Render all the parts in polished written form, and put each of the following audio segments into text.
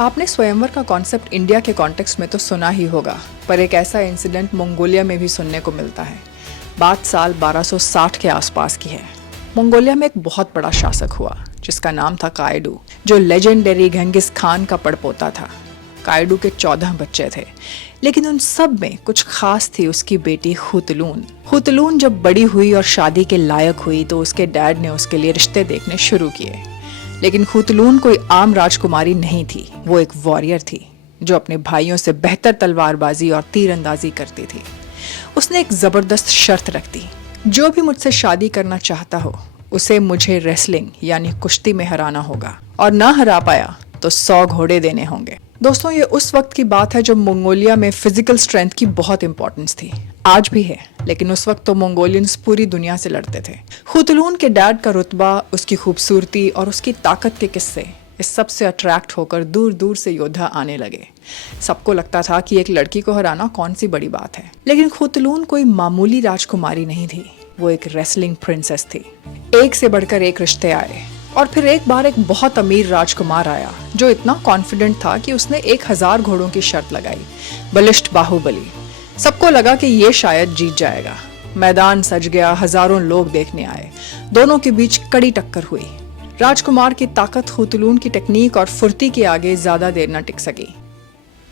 आपने स्वयंवर का कॉन्सेप्ट इंडिया के कॉन्टेक्स्ट में तो सुना ही होगा, पर एक ऐसा इंसिडेंट मंगोलिया में भी सुनने को मिलता है। बात साल 1260 के आसपास की है। मंगोलिया में एक बहुत बड़ा शासक हुआ जिसका नाम था कायडू, जो लेजेंडरी गेंगिस खान का पड़पोता था। कायडू के 14 बच्चे थे, लेकिन उन सब में कुछ खास थी उसकी बेटी हुतलून। हुतलून जब बड़ी हुई और शादी के लायक हुई तो उसके डैड ने उसके लिए रिश्ते देखने शुरू किए। लेकिन हुतलून कोई आम राजकुमारी नहीं थी, वो एक वॉरियर थी जो अपने भाइयों से बेहतर तलवारबाजी और तीरंदाजी करती थी। उसने एक जबरदस्त शर्त रख दी, जो भी मुझसे शादी करना चाहता हो उसे मुझे रेसलिंग यानी कुश्ती में हराना होगा, और ना हरा पाया तो 100 घोड़े देने होंगे। दोस्तों, ये उस वक्त की बात है जब मंगोलिया में फिजिकल स्ट्रेंथ की बहुत इंपॉर्टेंस थी। आज भी है, लेकिन उस वक्त तो मंगोलियंस पूरी दुनिया से लड़ते थे। हुतलून के डैड का रुतबा, उसकी खूबसूरती और उसकी ताकत के किस्से, इस सब से अट्रैक्ट होकर दूर दूर से योद्धा आने लगे। सबको लगता था कि एक लड़की को हराना कौन सी बड़ी बात है। लेकिन हुतलून कोई मामूली राजकुमारी नहीं थी, वो एक रेसलिंग प्रिंसेस थी। एक से बढ़कर एक रिश्ते आए, और फिर एक बार एक बहुत अमीर राजकुमार आया जो इतना कॉन्फिडेंट था कि उसने 1000 घोड़ों की शर्त लगाई, बलिष्ठ बाहुबली। सबको लगा कि ये शायद जीत जाएगा। मैदान सज गया, हजारों लोग देखने आए। दोनों के बीच कड़ी टक्कर हुई। राजकुमार की ताकत हुतलून की टेक्निक और फुर्ती के आगे ज्यादा देर न टिक सकी।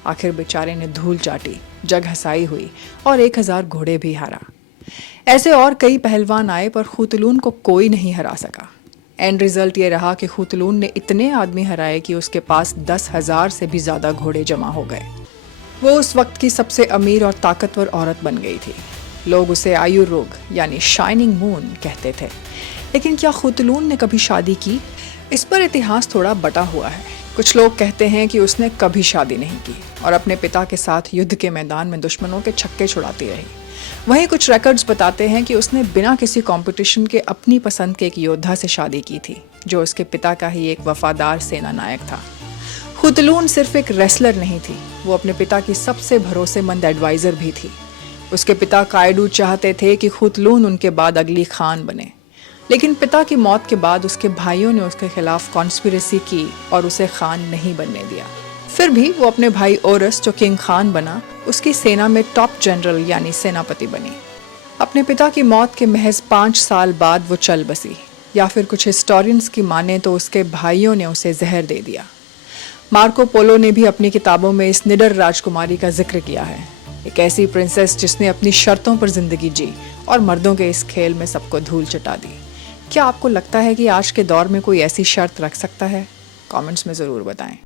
आखिर बेचारे ने धूल चाटी, जग हसाई हुई और 1000 घोड़े भी हारा। ऐसे और कई पहलवान आए, पर हुतलून को कोई नहीं हरा सका। एंड रिजल्ट ये रहा कि हुतलून ने इतने आदमी हराए कि उसके पास 10,000 से भी ज्यादा घोड़े जमा हो गए। वो उस वक्त की सबसे अमीर और ताकतवर औरत बन गई थी। लोग उसे आयु रोग यानी शाइनिंग मून कहते थे। लेकिन क्या हुतलून ने कभी शादी की? इस पर इतिहास थोड़ा बटा हुआ है। कुछ लोग कहते हैं कि उसने कभी शादी नहीं की और अपने पिता के साथ युद्ध के मैदान में दुश्मनों के छक्के छुड़ाती रही। वहीं कुछ रिकॉर्ड्स बताते हैं कि उसने बिना किसी कंपटीशन के अपनी पसंद के एक योद्धा से शादी की थी, जो उसके पिता का ही एक वफादार सेना नायक था। हुतलून सिर्फ एक रेसलर नहीं थी, वो अपने पिता की सबसे भरोसेमंद एडवाइजर भी थी। उसके पिता कायडू चाहते थे कि हुतलून उनके बाद अगली खान बने, लेकिन पिता की मौत के बाद उसके भाइयों ने उसके खिलाफ कॉन्स्पिरेसी की और उसे खान नहीं बनने दिया। फिर भी वो अपने भाई ओरस, जो किंग खान बना, उसकी सेना में टॉप जनरल यानी सेनापति बनी। अपने पिता की मौत के महज 5 साल बाद वो चल बसी, या फिर कुछ हिस्टोरियंस की माने तो उसके भाइयों ने उसे जहर दे दिया। मार्को पोलो ने भी अपनी किताबों में इस निडर राजकुमारी का जिक्र किया है, एक ऐसी प्रिंसेस जिसने अपनी शर्तों पर जिंदगी जी और मर्दों के इस खेल में सबको धूल चटा दी। क्या आपको लगता है कि आज के दौर में कोई ऐसी शर्त रख सकता है? कमेंट्स में ज़रूर बताएं।